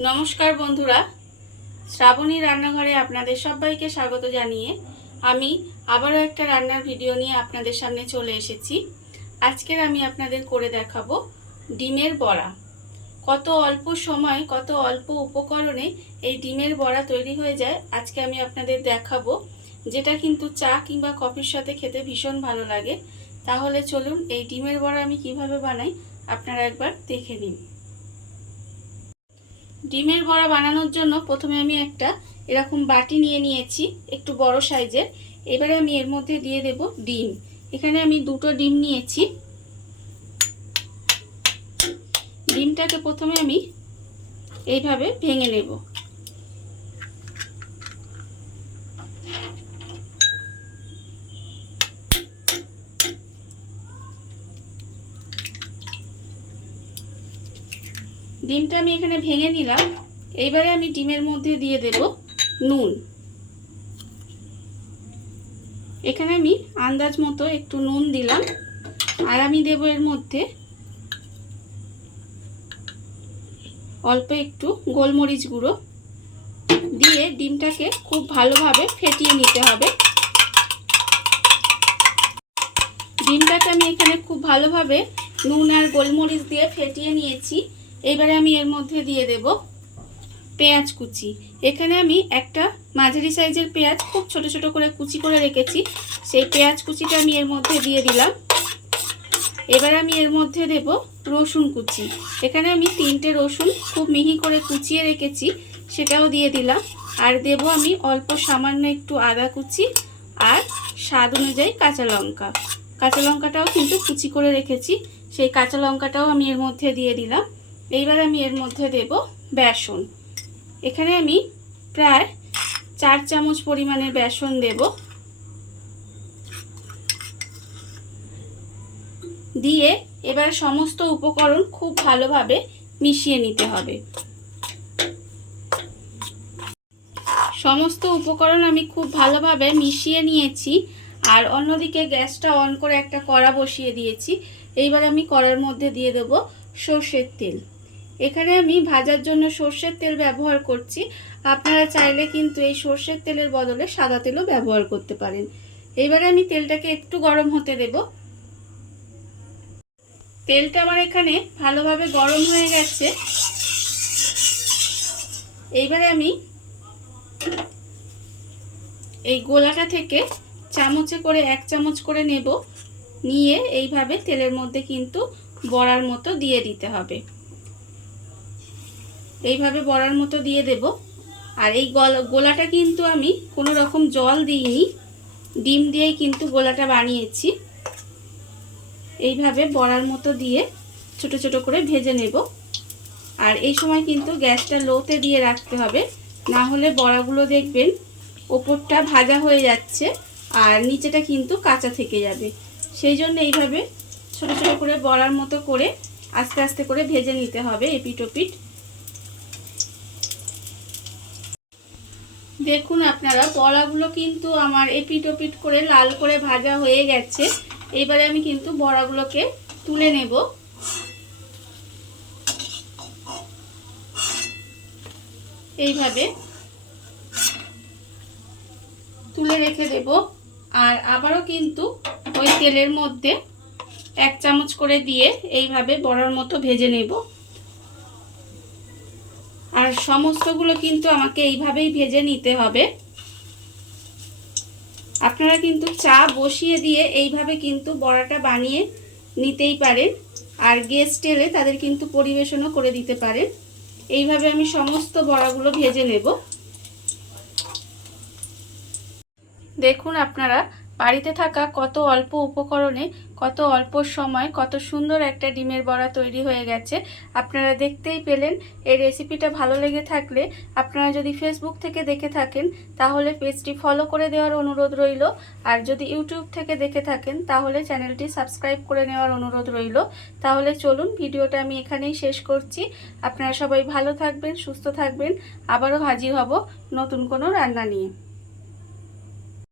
নমস্কার বন্ধুরা। শ্রাবণী রান্নাঘরে আপনাদের সবাইকে স্বাগত জানিয়ে আমি আবারও একটা রান্নার ভিডিও নিয়ে আপনাদের সামনে চলে এসেছি। আজকের আমি আপনাদের করে দেখাবো ডিমের বড়া। কত অল্প সময়, কত অল্প উপকরণে এই ডিমের বড়া তৈরি হয়ে যায়, আজকে আমি আপনাদের দেখাবো। যেটা কিন্তু চা কিংবা কফির সাথে খেতে ভীষণ ভালো লাগে। তাহলে চলুন এই ডিমের বড়া আমি কীভাবে বানাই, আপনারা একবার দেখে নিন। ডিমের বড়া বানানোর জন্য প্রথমে আমি একটা এরকম বাটি নিয়ে নিয়েছি, একটু বড় সাইজের। এবারে আমি এর মধ্যে দিয়ে দেব ডিম। এখানে আমি দুটো ডিম নিয়েছি। ডিমটাকে প্রথমে আমি এইভাবে ভেঙে নেব। ডিমটা আমি এখানে ভেঙে নিলাম। এইবারে আমি ডিমের মধ্যে দিয়ে দেব নুন। এখানে আমি আন্দাজ মতো একটু নুন দিলাম। আর আমি দেব এর মধ্যে অল্প একটু গোলমরিচ গুঁড়ো। দিয়ে ডিমটাকে খুব ভালোভাবে ফেটিয়ে নিতে হবে। ডিমটাকে আমি এখানে খুব ভালোভাবে নুন আর গোলমরিচ দিয়ে ফেটিয়ে নিয়েছি। এবারে আমি এর মধ্যে দিয়ে দেব পেঁয়াজ কুচি। এখানে আমি একটা মাঝারি সাইজের পেঁয়াজ খুব ছোট ছোট করে কুচি করে রেখেছি। সেই পেঁয়াজ কুচিটা আমি এর মধ্যে দিয়ে দিলাম। এবার আমি এর মধ্যে দেব রসুন কুচি। এখানে আমি তিনটে রসুন খুব মিহি করে কুচিয়ে রেখেছি, সেটাও দিয়ে দিলাম। আর দেব আমি অল্প সামান্য একটু আদা কুচি আর স্বাদ অনুযায়ী কাঁচা লঙ্কা। কাঁচা লঙ্কাটাও কিন্তু কুচি করে রেখেছি, সেই কাঁচা লঙ্কাটাও আমি এর মধ্যে দিয়ে দিলাম। এইবার আমি এর মধ্যে দেব বেসন। এখানে আমি প্রায় চার চামচ পরিমাণের বেসন দেব। দিয়ে এবার সমস্ত উপকরণ খুব ভালোভাবে মিশিয়ে নিতে হবে। সমস্ত উপকরণ আমি খুব ভালোভাবে মিশিয়ে নিয়েছি আর অন্যদিকে গ্যাসটা অন করে একটা কড়া বসিয়ে দিয়েছি। এইবার আমি কড়ার মধ্যে দিয়ে দেব সর্ষের তেল। এখানে আমি ভাজার জন্য সর্ষের তেল ব্যবহার করছি। আপনারা চাইলে কিন্তু এই সর্ষের তেলের বদলে সাদা তেলও ব্যবহার করতে পারেন। এবারে আমি তেলটাকে একটু গরম হতে দেব। তেলটা আমার এখানে ভালোভাবে গরম হয়ে গেছে। এইবারে আমি এই গোলাটা থেকে চামচে করে এক চামচ করে নেব। নিয়ে এইভাবে তেলের মধ্যে কিন্তু বড়ার মতো দিয়ে দিতে হবে। এইভাবে বড়ার মতো দিয়ে দেব। আর এই গোলাটা কিন্তু আমি কোনো রকম জল দিইনি। ডিম দিয়েই কিন্তু গোলাটা বানিয়েছি। এইভাবে বড়ার মতো দিয়ে ছোট ছোট করে ভেজে নেব। আর এই সময় কিন্তু গ্যাসটা লোতে দিয়ে রাখতে হবে। না হলে বড়াগুলো দেখবেন ওপরটা ভাজা হয়ে যাচ্ছে আর নিচেটা কিন্তু কাঁচা থেকে যাবে। সেই জন্য এইভাবে ছোট ছোট করে বড়ার মতো করে আস্তে আস্তে করে ভেজে নিতে হবে এপিট দেখুন আপনারা, বড়াগুলো কিন্তু আমার এপিট ওপিট করে লাল করে ভাজা হয়ে গেছে। এবারে আমি কিন্তু বড়াগুলোকে তুলে নেব। এইভাবে তুলে রেখে দেব। আর আবারও কিন্তু ওই তেলের মধ্যে এক চামচ করে দিয়ে এইভাবে বড়ার মতো ভেজে নেব। আর সমস্তগুলো কিন্তু আমাকে এইভাবেই ভেজে নিতে হবে। আপনারা কিন্তু চা বসিয়ে দিয়ে এইভাবে কিন্তু বড়াটা বানিয়ে নিতেই পারেন। আর গেস্ট এলে তাদের কিন্তু পরিবেশনও করে দিতে পারেন। এইভাবে আমি সমস্ত বড়াগুলো ভেজে নেব। দেখুন আপনারা বাড়িতে থাকা কত অল্প উপকরণে, কত অল্প সময় কত সুন্দর একটা ডিমের বড়া তৈরি হয়ে গেছে। আপনারা দেখতেই পেলেন, এই রেসিপিটা ভালো লেগে থাকলে আপনারা যদি ফেসবুক থেকে দেখে থাকেন, তাহলে পেজটি ফলো করে দেওয়ার অনুরোধ রইল। আর যদি ইউটিউব থেকে দেখে থাকেন, তাহলে চ্যানেলটি সাবস্ক্রাইব করে নেওয়ার অনুরোধ রইল। তাহলে চলুন, ভিডিওটা আমি এখানেই শেষ করছি। আপনারা সবাই ভালো থাকবেন, সুস্থ থাকবেন। আবারও হাজির হব নতুন কোনো রান্না নিয়ে।